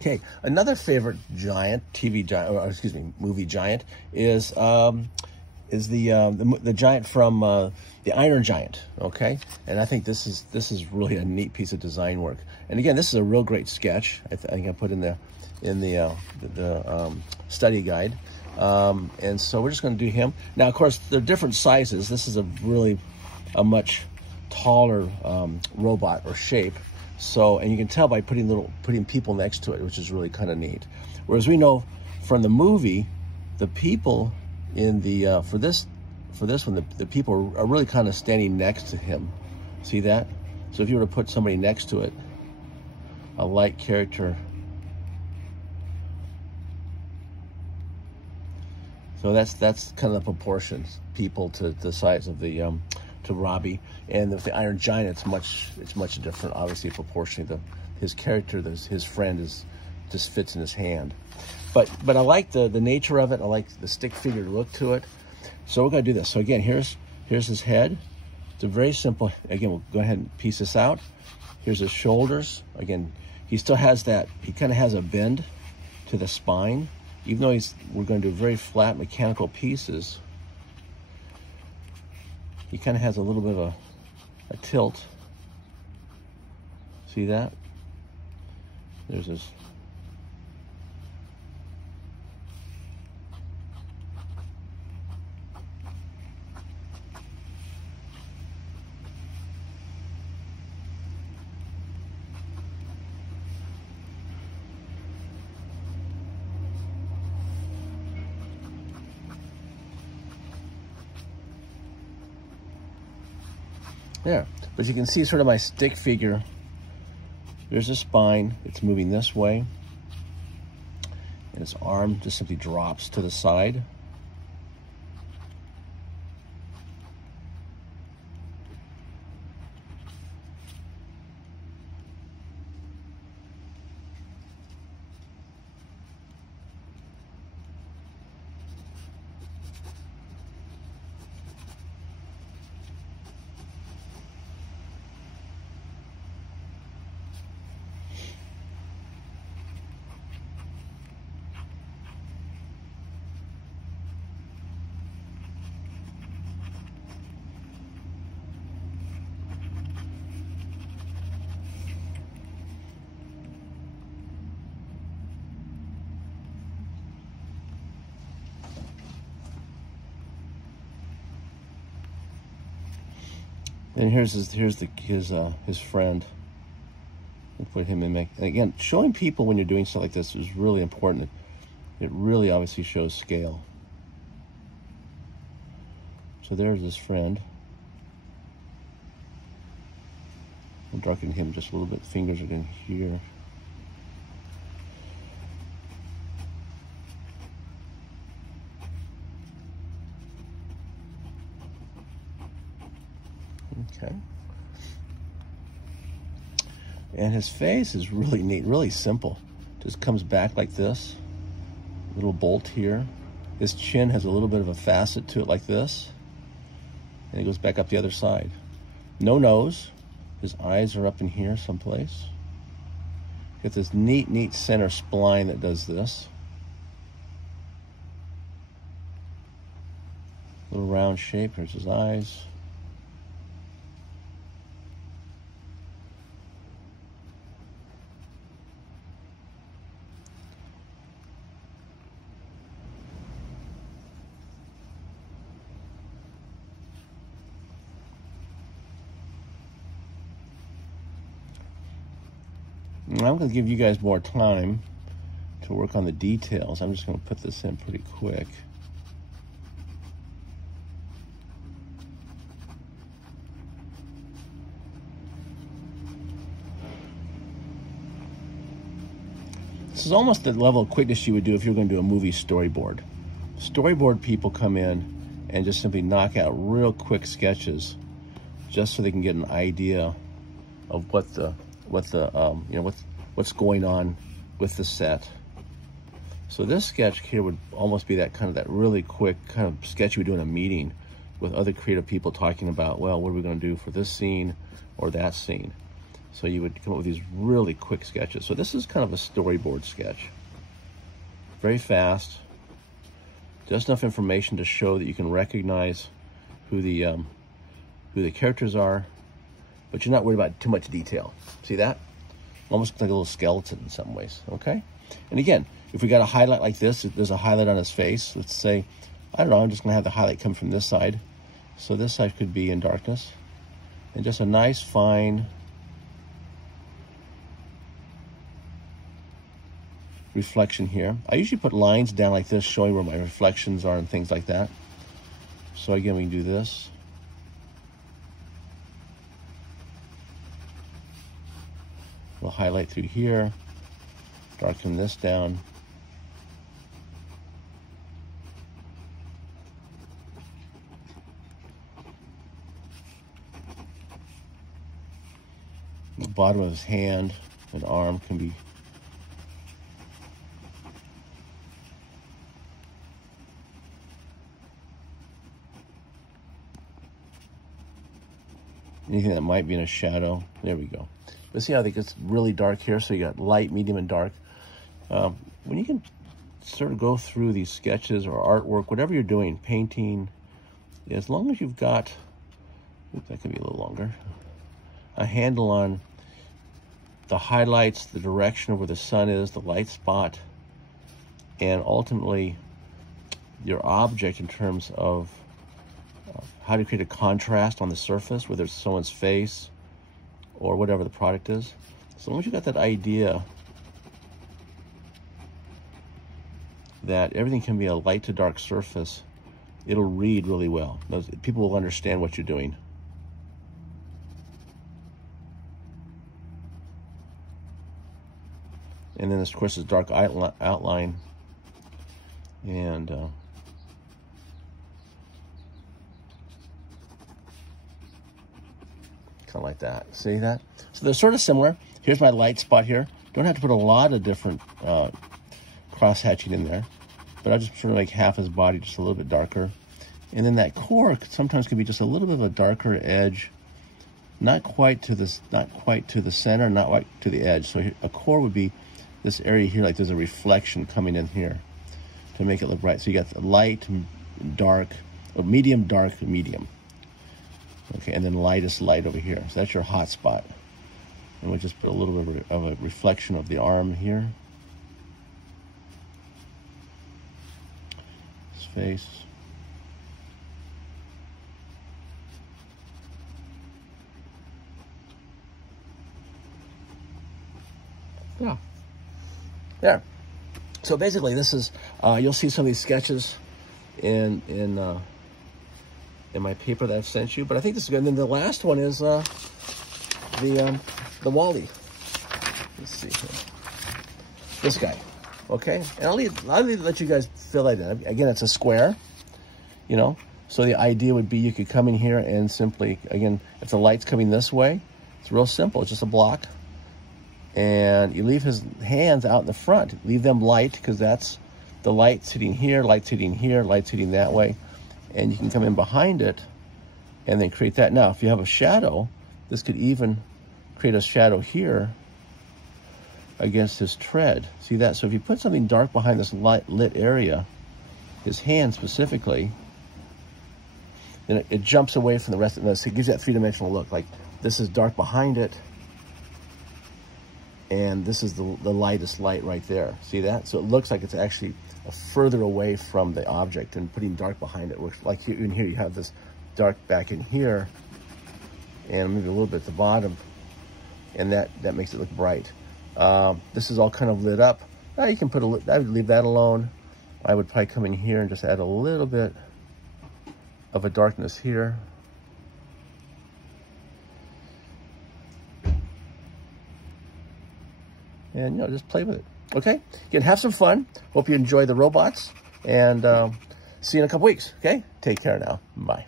Okay, another favorite giant, TV giant, or excuse me, movie giant is the giant from the Iron Giant. Okay, and I think this is really a neat piece of design work. And again, this is a real great sketch. I think I put in the study guide. And so we're just going to do him. Now, of course, they're different sizes. This is a much taller robot or shape. So, and you can tell by putting people next to it, which is really kind of neat. Whereas we know from the movie, the people in the for this one, the people are really kind of standing next to him. See that? So if you were to put somebody next to it, a light character. So that's kind of the proportions, people to the size of the to Robbie, and with the Iron Giant, it's much different. Obviously, proportionally, his character, his friend, just fits in his hand. But I like the nature of it. I like the stick figure look to it. So we're gonna do this. So again, here's his head. It's a very simple. Again, we'll go ahead and piece this out. Here's his shoulders. Again, he still has that. He kind of has a bend to the spine. Even though we're going to do very flat mechanical pieces, he kind of has a little bit of a tilt. See that? There's his. There, but you can see sort of my stick figure. There's the spine, it's moving this way. And his arm just simply drops to the side. And here's his friend. We'll put him in. And again, showing people when you're doing stuff like this is really important. It really obviously shows scale. So there's his friend. I'll darken him just a little bit. Fingers are in here. Okay. And his face is really neat, really simple. Just comes back like this. Little bolt here. His chin has a little bit of a facet to it like this. And it goes back up the other side. No nose. His eyes are up in here someplace. Get this neat center spline that does this. Little round shape. Here's his eyes. I'm going to give you guys more time to work on the details. I'm just going to put this in pretty quick. This is almost the level of quickness you would do if you're going to do a movie storyboard. Storyboard people come in and just simply knock out real quick sketches just so they can get an idea of what's going on with the set. So this sketch here would almost be that really quick kind of sketch you would do in a meeting with other creative people talking about, well, what are we going to do for this scene or that scene? So you would come up with these really quick sketches. So this is kind of a storyboard sketch. Very fast. Just enough information to show that you can recognize who the characters are, but you're not worried about too much detail. See that? Almost like a little skeleton in some ways, okay? And again, if we got a highlight like this, if there's a highlight on his face, let's say, I don't know, I'm just gonna have the highlight come from this side. So this side could be in darkness. And just a nice, fine reflection here. I usually put lines down like this showing where my reflections are and things like that. So again, we can do this. We'll highlight through here, darken this down. The bottom of his hand and arm can be anything that might be in a shadow. There we go. But see how it gets really dark here? So you got light, medium, and dark. When you can sort of go through these sketches or artwork, whatever you're doing, painting, as long as you've got, that could be a little longer, a handle on the highlights, the direction of where the sun is, the light spot, and ultimately your object in terms of how to create a contrast on the surface, whether it's someone's face or whatever the product is. So once you got that idea that everything can be a light to dark surface, it'll read really well. People will understand what you're doing. And then, of course, this dark outline. And kind of like that. See that? So they're sort of similar. Here's my light spot here. Don't have to put a lot of different cross-hatching in there, but I just sort of make half his body just a little bit darker. And then that core sometimes can be just a little bit of a darker edge, not quite to the center, not quite to the edge. So here, a core would be this area here, like there's a reflection coming in here to make it look bright. So you got the light, dark, or medium, dark, medium. Okay, and then lightest light over here. So that's your hot spot. And we'll just put a little bit of a reflection of the arm here. His face. Yeah. There. So basically, this is you'll see some of these sketches in my paper that I've sent you. But I think this is good. And then the last one is the Wally. Let's see here. This guy. Okay, and I'll let you guys fill that in. Again, it's a square. You know, so the idea would be you could come in here and simply, again, if the light's coming this way, it's real simple. It's just a block. And you leave his hands out in the front. Leave them light, because that's the light's hitting here, light's hitting here, light's hitting that way. And you can come in behind it and then create that. Now, if you have a shadow, this could even create a shadow here against his tread. See that? So if you put something dark behind this lit area, his hand specifically, then it jumps away from the rest of it. So it gives you that three-dimensional look. Like this is dark behind it, and this is the lightest light right there. See that? So it looks like it's actually further away from the object, and putting dark behind it works. Like here, in here, you have this dark back in here, and maybe a little bit at the bottom, and that makes it look bright. This is all kind of lit up. Now you can put I would leave that alone. I would probably come in here and just add a little bit of a darkness here. And, you know, just play with it. Okay? Again, have some fun. Hope you enjoy the robots. And see you in a couple weeks. Okay? Take care now. Bye.